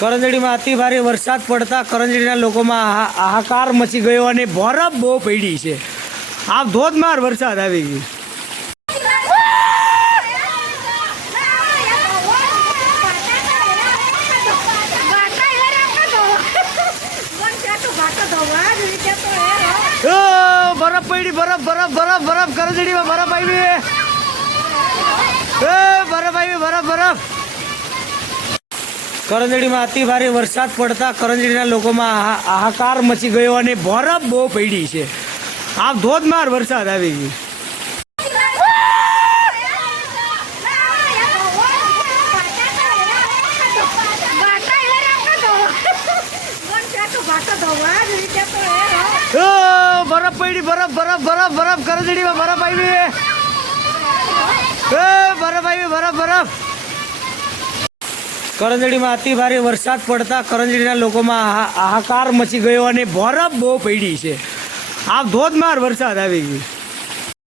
કરંજડીમાં અતિ ભારે વરસાદ પડતા કરંજડીના લોકોમાં હાહાકાર મચી ગયો અને બરફ બહુ પડી છે. આ ધોધમાર વરસાદ આવી ગયો. બરફ પડી, બરફ બરફ બરફ બરફ. કરંજડીમાં બરફ આવી બરફ આવી બરફ બરફ. કરંજડીમાં અતિ ભારે વરસાદ પડતા કરંજડીના લોકોમાં હાહાકાર મચી ગયો અને બરફ બહુ પડી છે. આ ધોધમાર વરસાદ આવી ગયો. બરફ પડી, બરફ બરફ બરફ બરફ. કરંજડીમાં બરફ આવી બરફ આવી બરફ બરફ. કરંજડીમાં અતિ ભારે વરસાદ પડતા કરંજડીના લોકોમાં હાહાકાર મચી ગયો અને બરફ બહુ પડી છે. આ ધોધમાર વરસાદ આવી ગયો